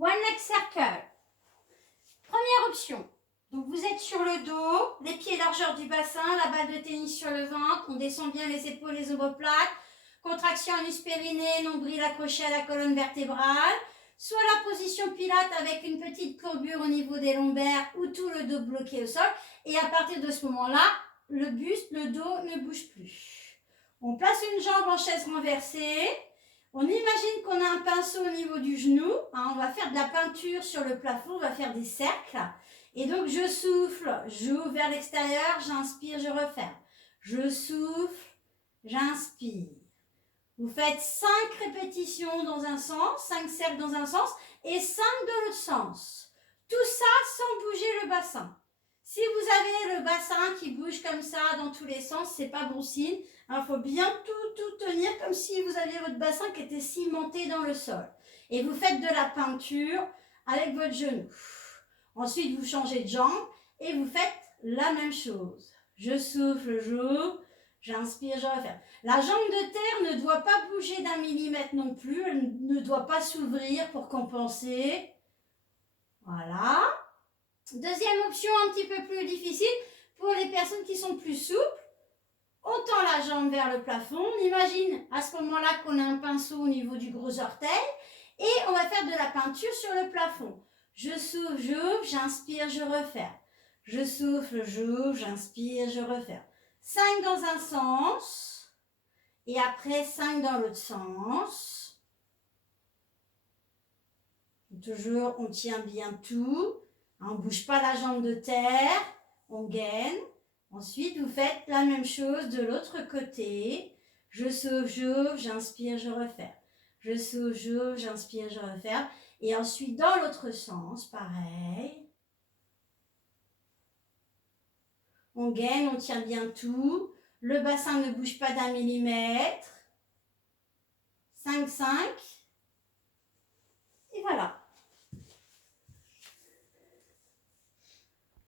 One leg circle. Première option. Donc vous êtes sur le dos, les pieds largeur du bassin, la balle de tennis sur le ventre, on descend bien les épaules, les omoplates, contraction anus périnée, nombril accroché à la colonne vertébrale, soit la position pilates avec une petite courbure au niveau des lombaires ou tout le dos bloqué au sol, et à partir de ce moment-là, le buste, le dos ne bouge plus. On place une jambe en chaise renversée, on imagine qu'on a un pinceau au niveau du genou, on va faire de la peinture sur le plafond, on va faire des cercles. Et donc, je souffle, j'ouvre vers l'extérieur, j'inspire, je referme. Je souffle, j'inspire. Vous faites 5 répétitions dans un sens, 5 cercles dans un sens et 5 de l'autre sens. Tout ça sans bouger le bassin. Si vous avez le bassin qui bouge comme ça dans tous les sens, c'est pas bon signe. Il faut bien tout tenir comme si vous aviez votre bassin qui était cimenté dans le sol. Et vous faites de la peinture avec votre genou. Ensuite, vous changez de jambe et vous faites la même chose. Je souffle, j'ouvre, j'inspire, je referme. La jambe de terre ne doit pas bouger d'1 millimètre non plus. Elle ne doit pas s'ouvrir pour compenser. Voilà. Deuxième option un petit peu plus difficile, pour les personnes qui sont plus souples, on tend la jambe vers le plafond. On imagine à ce moment-là qu'on a un pinceau au niveau du gros orteil et on va faire de la peinture sur le plafond. Je souffle, j'ouvre, j'inspire, je referme. Je souffle, j'ouvre, j'inspire, je referme. 5 dans un sens et après 5 dans l'autre sens. Toujours, on tient bien tout. On ne bouge pas la jambe de terre, on gaine. Ensuite, vous faites la même chose de l'autre côté. Je souffle, j'ouvre, j'inspire, je referme. Je souffle, j'ouvre, j'inspire, je referme. Et ensuite, dans l'autre sens, pareil. On gaine, on tient bien tout. Le bassin ne bouge pas d'1 millimètre. 5, 5.